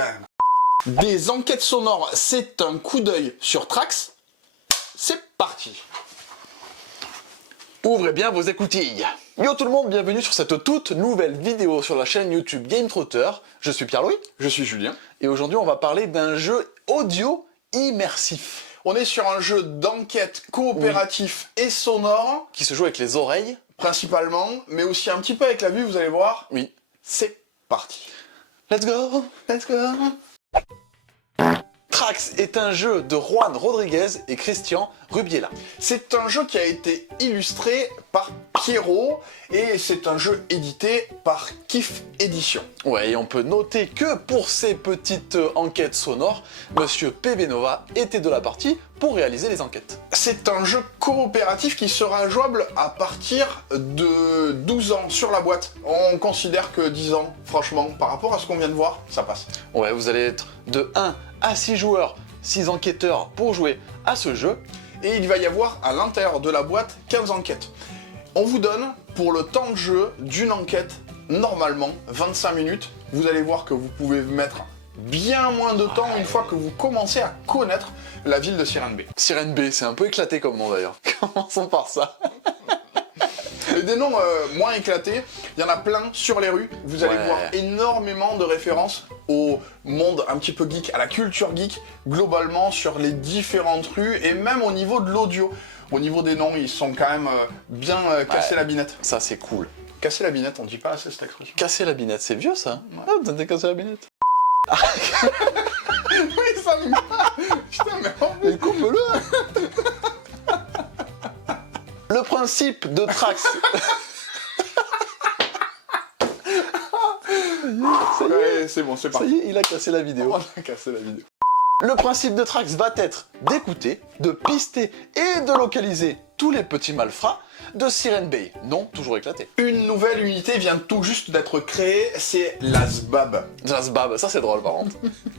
quand même. Des enquêtes sonores, c'est un coup d'œil sur Trax. C'est parti. Ouvrez bien vos écoutilles. Yo tout le monde, bienvenue sur cette toute nouvelle vidéo sur la chaîne YouTube Game Trotter. Je suis Pierre-Louis. Je suis Julien. Et aujourd'hui on va parler d'un jeu audio immersif. On est sur un jeu d'enquête coopératif et sonore. Qui se joue avec les oreilles. Principalement, mais aussi un petit peu avec la vue, vous allez voir. Oui. C'est parti. Let's go. Let's go. Trax est un jeu de Juan Rodriguez et Christian Rubiela. C'est un jeu qui a été illustré par Pierrot et c'est un jeu édité par Kif Édition. Ouais, et on peut noter que pour ces petites enquêtes sonores, Monsieur PV Nova était de la partie pour réaliser les enquêtes. C'est un jeu coopératif qui sera jouable à partir de 12 ans sur la boîte. On considère que 10 ans, franchement, par rapport à ce qu'on vient de voir, ça passe. Ouais, vous allez être de 1 à 6 joueurs, 6 enquêteurs pour jouer à ce jeu. Et il va y avoir à l'intérieur de la boîte 15 enquêtes. On vous donne, pour le temps de jeu d'une enquête, normalement 25 minutes. Vous allez voir que vous pouvez mettre bien moins de temps une fois que vous commencez à connaître la ville de Sirène Bay. Sirène Bay, c'est un peu éclaté comme nom d'ailleurs. Commençons par ça. Et des noms moins éclatés, il y en a plein sur les rues. Vous allez voir énormément de références au monde un petit peu geek, à la culture geek, globalement sur les différentes rues et même au niveau de l'audio. Au niveau des noms, ils sont quand même bien cassés la binette. Ça c'est cool. Casser la binette, on dit pas assez cette expression. Casser la binette, c'est vieux ça. Ouais. Ah, vous avez cassé la binette. Oui, ça me... Putain, mais coupe-le. Le principe de Trax. Ça y est, ouais, c'est bon, c'est ça parti. y est, il a cassé la vidéo. On a cassé la vidéo. Le principe de Trax va être d'écouter, de pister et de localiser tous les petits malfrats de Sirène Bay. Non, toujours éclaté. Une nouvelle unité vient tout juste d'être créée, c'est l'ASBAB. Jasbab, ça c'est drôle par contre.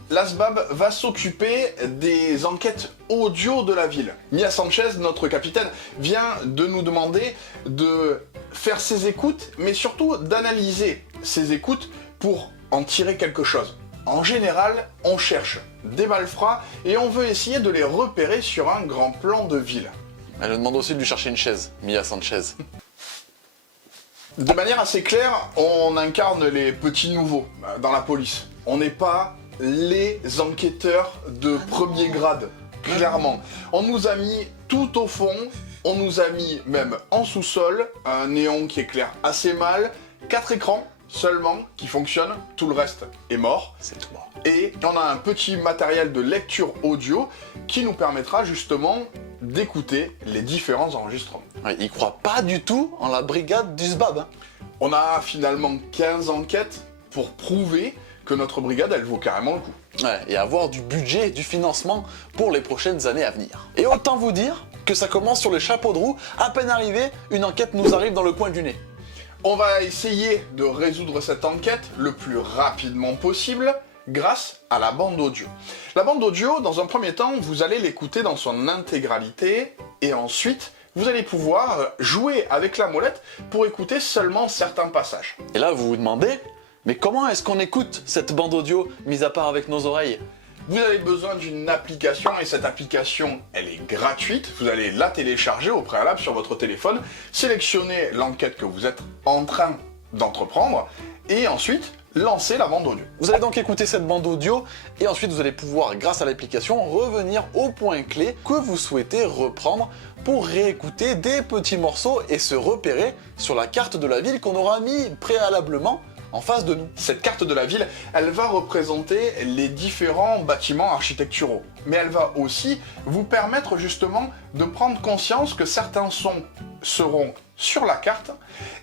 L'ASBAB va s'occuper des enquêtes audio de la ville. Mia Sanchez, notre capitaine, vient de nous demander de faire ses écoutes, mais surtout d'analyser ses écoutes pour en tirer quelque chose. En général, on cherche des malfrats et on veut essayer de les repérer sur un grand plan de ville. Elle nous demande aussi de lui chercher une chaise, Mia Sanchez. De manière assez claire, on incarne les petits nouveaux dans la police. On n'est pas les enquêteurs de premier grade, clairement. On nous a mis tout au fond, on nous a mis même en sous-sol, un néon qui éclaire assez mal, 4 écrans seulement qui fonctionnent, tout le reste est mort. C'est tout mort. Et on a un petit matériel de lecture audio qui nous permettra justement d'écouter les différents enregistrements. Ouais, il croit pas du tout en la brigade du SBAB. Hein. On a finalement 15 enquêtes pour prouver que notre brigade, elle vaut carrément le coup. Ouais, et avoir du budget, du financement pour les prochaines années à venir. Et autant vous dire que ça commence sur le chapeau de roue, à peine arrivé, une enquête nous arrive dans le coin du nez. On va essayer de résoudre cette enquête le plus rapidement possible grâce à la bande audio. La bande audio, dans un premier temps, vous allez l'écouter dans son intégralité et ensuite, vous allez pouvoir jouer avec la molette pour écouter seulement certains passages. Et là, vous vous demandez, mais comment est-ce qu'on écoute cette bande audio, mis à part avec nos oreilles? Vous avez besoin d'une application et cette application, elle est gratuite. Vous allez la télécharger au préalable sur votre téléphone, sélectionner l'enquête que vous êtes en train d'entreprendre et ensuite lancer la bande audio. Vous allez donc écouter cette bande audio et ensuite vous allez pouvoir, grâce à l'application, revenir au point clé que vous souhaitez reprendre pour réécouter des petits morceaux et se repérer sur la carte de la ville qu'on aura mis préalablement en face de nous. Cette carte de la ville, elle va représenter les différents bâtiments architecturaux. Mais elle va aussi vous permettre justement de prendre conscience que certains sons seront sur la carte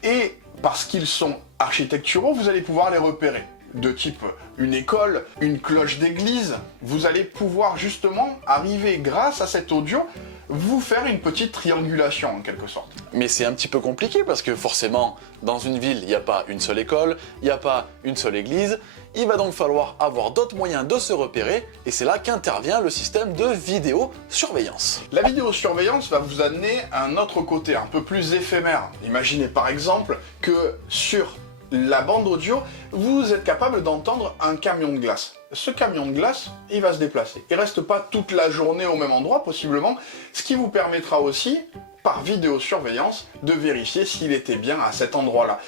et parce qu'ils sont architecturaux, vous allez pouvoir les repérer. De type une école, une cloche d'église, vous allez pouvoir justement arriver grâce à cet audio vous faire une petite triangulation en quelque sorte. Mais c'est un petit peu compliqué parce que forcément, dans une ville, il n'y a pas une seule école, il n'y a pas une seule église, il va donc falloir avoir d'autres moyens de se repérer et c'est là qu'intervient le système de vidéosurveillance. La vidéosurveillance va vous amener à un autre côté, un peu plus éphémère. Imaginez par exemple que sur la bande audio, vous êtes capable d'entendre un camion de glace. Ce camion de glace, il va se déplacer. Il reste pas toute la journée au même endroit, possiblement, ce qui vous permettra aussi, par vidéosurveillance, de vérifier s'il était bien à cet endroit-là.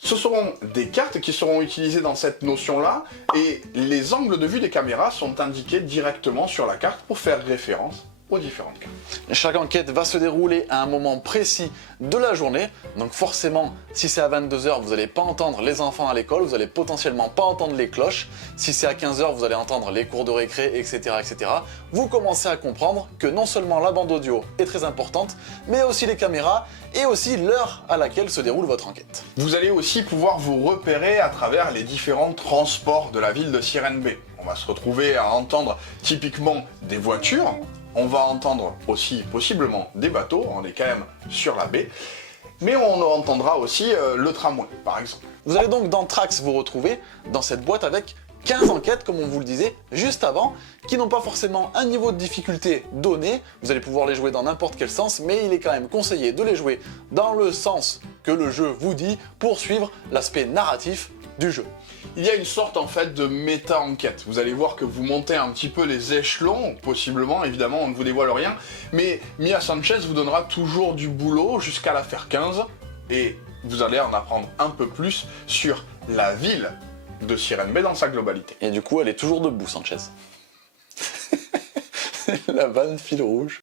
Ce seront des cartes qui seront utilisées dans cette notion-là, et les angles de vue des caméras sont indiqués directement sur la carte pour faire référence aux différentes cartes. Chaque enquête va se dérouler à un moment précis de la journée, donc forcément, si c'est à 22 h, vous n'allez pas entendre les enfants à l'école, vous n'allez potentiellement pas entendre les cloches, si c'est à 15 h, vous allez entendre les cours de récré, etc., etc. Vous commencez à comprendre que non seulement la bande audio est très importante, mais aussi les caméras, et aussi l'heure à laquelle se déroule votre enquête. Vous allez aussi pouvoir vous repérer à travers les différents transports de la ville de Sirène Bay. On va se retrouver à entendre typiquement des voitures. On va entendre aussi possiblement des bateaux, on est quand même sur la baie, mais on entendra aussi le tramway par exemple. Vous allez donc dans Trax vous retrouver dans cette boîte avec 15 enquêtes, comme on vous le disait juste avant, qui n'ont pas forcément un niveau de difficulté donné. Vous allez pouvoir les jouer dans n'importe quel sens, mais il est quand même conseillé de les jouer dans le sens que le jeu vous dit pour suivre l'aspect narratif du jeu. Il y a une sorte en fait de méta-enquête. Vous allez voir que vous montez un petit peu les échelons, possiblement, évidemment on ne vous dévoile rien, mais Mia Sanchez vous donnera toujours du boulot jusqu'à l'affaire 15, et vous allez en apprendre un peu plus sur la ville de Sirène Bay dans sa globalité. Et du coup elle est toujours debout, Sanchez. La vanne fil rouge.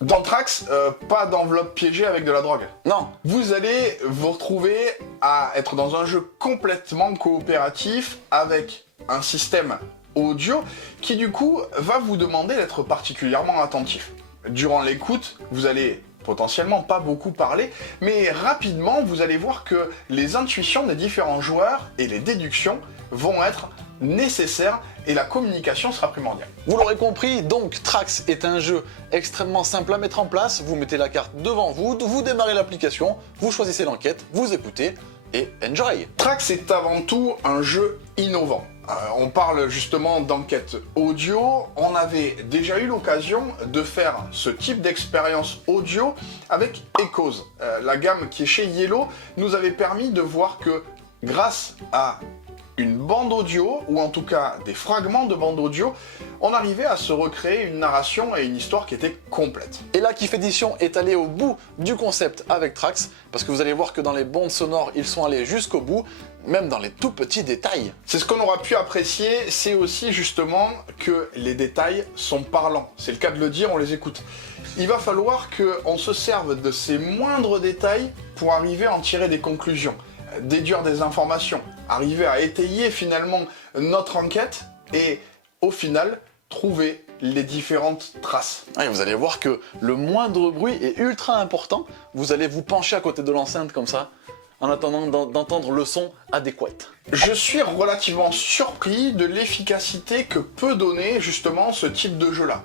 Dans Trax, pas d'enveloppe piégée avec de la drogue. Non. Vous allez vous retrouver à être dans un jeu complètement coopératif avec un système audio qui du coup va vous demander d'être particulièrement attentif. Durant l'écoute, vous allez potentiellement pas beaucoup parler, mais rapidement vous allez voir que les intuitions des différents joueurs et les déductions vont être nécessaires et la communication sera primordiale. Vous l'aurez compris, donc Trax est un jeu extrêmement simple à mettre en place. Vous mettez la carte devant vous, vous démarrez l'application, vous choisissez l'enquête, vous écoutez et enjoy. Trax est avant tout un jeu innovant. On parle justement d'enquête audio. On avait déjà eu l'occasion de faire ce type d'expérience audio avec Echoes. La gamme qui est chez Yellow nous avait permis de voir que grâce à une bande audio, ou en tout cas des fragments de bande audio, on arrivait à se recréer une narration et une histoire qui était complète. Et là, Kif Edition est allé au bout du concept avec Trax, parce que vous allez voir que dans les bandes sonores, ils sont allés jusqu'au bout, même dans les tout petits détails. C'est ce qu'on aura pu apprécier, c'est aussi justement que les détails sont parlants. C'est le cas de le dire, on les écoute. Il va falloir qu'on se serve de ces moindres détails pour arriver à en tirer des conclusions, déduire des informations, arriver à étayer finalement notre enquête et au final trouver les différentes traces. Et vous allez voir que le moindre bruit est ultra important. Vous allez vous pencher à côté de l'enceinte comme ça, en attendant d'entendre le son adéquat. Je suis relativement surpris de l'efficacité que peut donner justement ce type de jeu-là.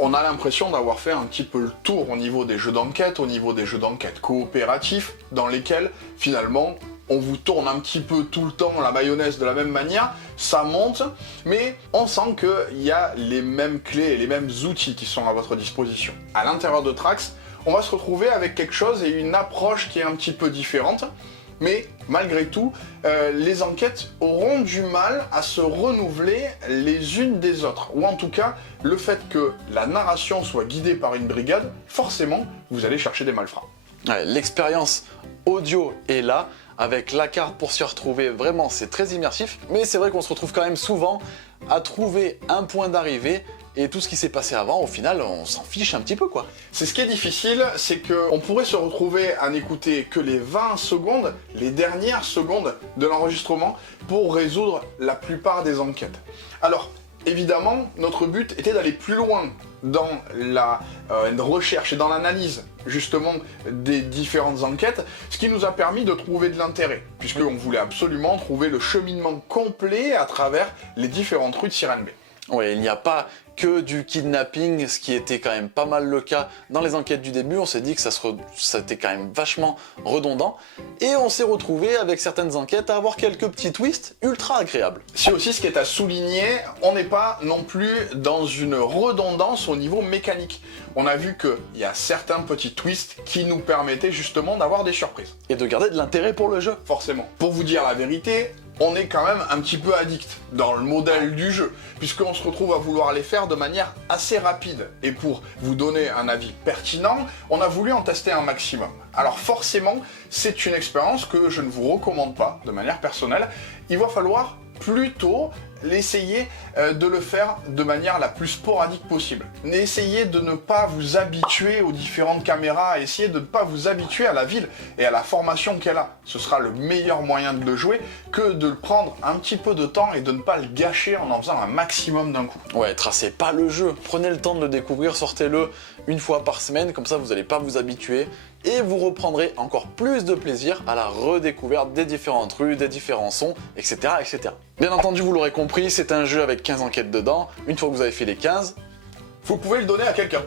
On a l'impression d'avoir fait un petit peu le tour au niveau des jeux d'enquête, au niveau des jeux d'enquête coopératifs, dans lesquels finalement on vous tourne un petit peu tout le temps la mayonnaise de la même manière, ça monte, mais on sent qu'il y a les mêmes clés et les mêmes outils qui sont à votre disposition. À l'intérieur de Trax, on va se retrouver avec quelque chose et une approche qui est un petit peu différente, mais malgré tout, les enquêtes auront du mal à se renouveler les unes des autres. Ou en tout cas, le fait que la narration soit guidée par une brigade, forcément, vous allez chercher des malfrats. Ouais, l'expérience audio est là, avec la carte pour s'y retrouver, vraiment c'est très immersif, mais c'est vrai qu'on se retrouve quand même souvent à trouver un point d'arrivée, et tout ce qui s'est passé avant, au final, on s'en fiche un petit peu, quoi. C'est ce qui est difficile, c'est qu'on pourrait se retrouver à n'écouter que les 20 secondes, les dernières secondes de l'enregistrement, pour résoudre la plupart des enquêtes. Alors, évidemment, notre but était d'aller plus loin dans la recherche et dans l'analyse, justement, des différentes enquêtes, ce qui nous a permis de trouver de l'intérêt, puisqu'on voulait absolument trouver le cheminement complet à travers les différentes rues de Sirène Bay. Oui, il n'y a pas que du kidnapping, ce qui était quand même pas mal le cas dans les enquêtes du début. On s'est dit que ça était quand même vachement redondant. Et on s'est retrouvé avec certaines enquêtes à avoir quelques petits twists ultra agréables. C'est aussi ce qui est à souligner, on n'est pas non plus dans une redondance au niveau mécanique. On a vu qu'il y a certains petits twists qui nous permettaient justement d'avoir des surprises. Et de garder de l'intérêt pour le jeu. Forcément. Pour vous dire la vérité, on est quand même un petit peu addict dans le modèle du jeu, puisqu'on se retrouve à vouloir les faire de manière assez rapide. Et pour vous donner un avis pertinent, on a voulu en tester un maximum. Alors forcément, c'est une expérience que je ne vous recommande pas de manière personnelle. Il va falloir plutôt l'essayer de le faire de manière la plus sporadique possible. Essayez de ne pas vous habituer aux différentes caméras, essayez de ne pas vous habituer à la ville et à la formation qu'elle a. Ce sera le meilleur moyen de le jouer que de le prendre un petit peu de temps et de ne pas le gâcher en faisant un maximum d'un coup. Ouais, tracez pas le jeu, prenez le temps de le découvrir, sortez-le une fois par semaine, comme ça vous n'allez pas vous habituer et vous reprendrez encore plus de plaisir à la redécouverte des différentes rues, des différents sons, etc. etc. Bien entendu, vous l'aurez compris, c'est un jeu avec 15 enquêtes dedans. Une fois que vous avez fait les 15, vous pouvez le donner à quelqu'un.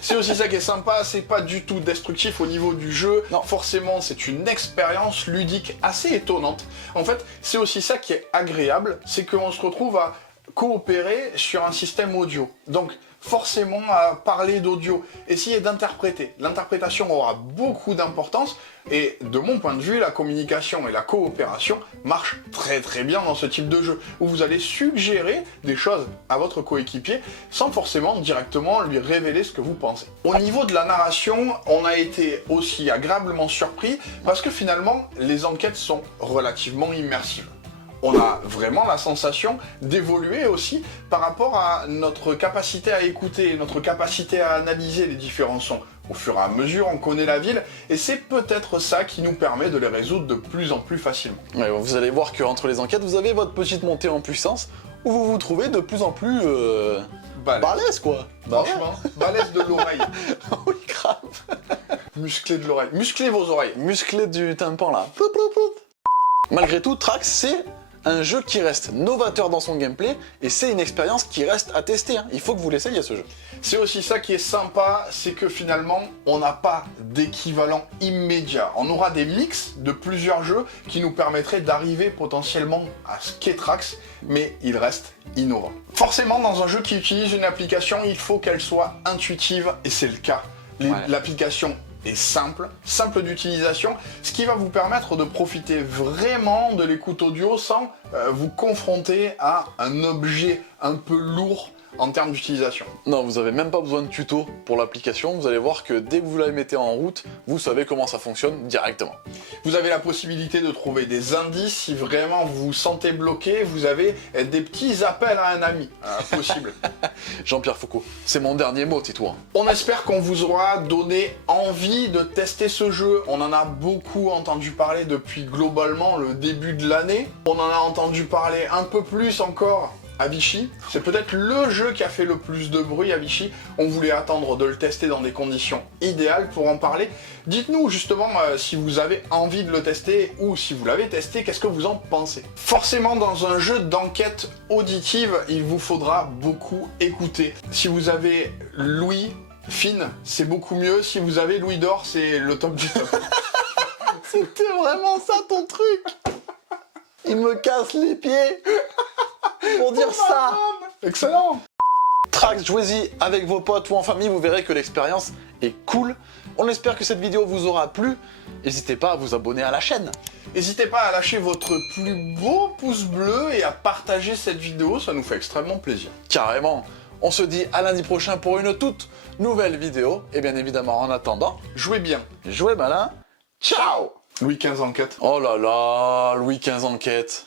C'est aussi ça qui est sympa, c'est pas du tout destructif au niveau du jeu. Non. Forcément, c'est une expérience ludique assez étonnante. En fait, c'est aussi ça qui est agréable, c'est qu'on se retrouve à coopérer sur un système audio. Donc, forcément, à parler d'audio, essayer d'interpréter. L'interprétation aura beaucoup d'importance et de mon point de vue, la communication et la coopération marchent très très bien dans ce type de jeu, où vous allez suggérer des choses à votre coéquipier sans forcément directement lui révéler ce que vous pensez. Au niveau de la narration, on a été aussi agréablement surpris parce que finalement, les enquêtes sont relativement immersives. On a vraiment la sensation d'évoluer aussi par rapport à notre capacité à écouter, notre capacité à analyser les différents sons. Au fur et à mesure, on connaît la ville et c'est peut-être ça qui nous permet de les résoudre de plus en plus facilement. ouais, vous allez voir qu'entre les enquêtes, vous avez votre petite montée en puissance où vous vous trouvez de plus en plus balèze quoi. Franchement, balèze de l'oreille. Oui, grave. Musclé de l'oreille. Musclez vos oreilles. Musclé du tympan là. Ploup, ploup, ploup. Malgré tout, Trax, c'est un jeu qui reste novateur dans son gameplay et c'est une expérience qui reste à tester. Hein. Il faut que vous l'essayiez ce jeu. C'est aussi ça qui est sympa, c'est que finalement, on n'a pas d'équivalent immédiat. On aura des mix de plusieurs jeux qui nous permettraient d'arriver potentiellement à ce qu'est Trax, mais il reste innovant. Forcément, dans un jeu qui utilise une application, il faut qu'elle soit intuitive et c'est le cas. L'application est simple d'utilisation, ce qui va vous permettre de profiter vraiment de l'écoute audio sans vous confronter à un objet un peu lourd en termes d'utilisation. Non, vous n'avez même pas besoin de tuto pour l'application, vous allez voir que dès que vous la mettez en route, vous savez comment ça fonctionne directement. Vous avez la possibilité de trouver des indices si vraiment vous vous sentez bloqué, vous avez des petits appels à un ami, possible. Jean-Pierre Foucault, c'est mon dernier mot, tais-toi. On espère qu'on vous aura donné envie de tester ce jeu. On en a beaucoup entendu parler depuis globalement le début de l'année. On en a entendu parler un peu plus encore à Vichy. C'est peut-être le jeu qui a fait le plus de bruit à Vichy. On voulait attendre de le tester dans des conditions idéales pour en parler. Dites-nous justement si vous avez envie de le tester ou si vous l'avez testé, qu'est-ce que vous en pensez? Forcément, dans un jeu d'enquête auditive, il vous faudra beaucoup écouter. Si vous avez Louis Fine, c'est beaucoup mieux. Si vous avez Louis d'Or, c'est le top du top. C'était vraiment ça ton truc. Il me casse les pieds pour dire ça. Excellent. Trax, jouez-y avec vos potes ou en famille, vous verrez que l'expérience est cool. On espère que cette vidéo vous aura plu. N'hésitez pas à vous abonner à la chaîne. N'hésitez pas à lâcher votre plus beau pouce bleu et à partager cette vidéo, ça nous fait extrêmement plaisir. Carrément. On se dit à lundi prochain pour une toute nouvelle vidéo. Et bien évidemment, en attendant, Jouez bien. jouez malin. Ciao. Louis XV enquête. Oh là là, Louis XV enquête.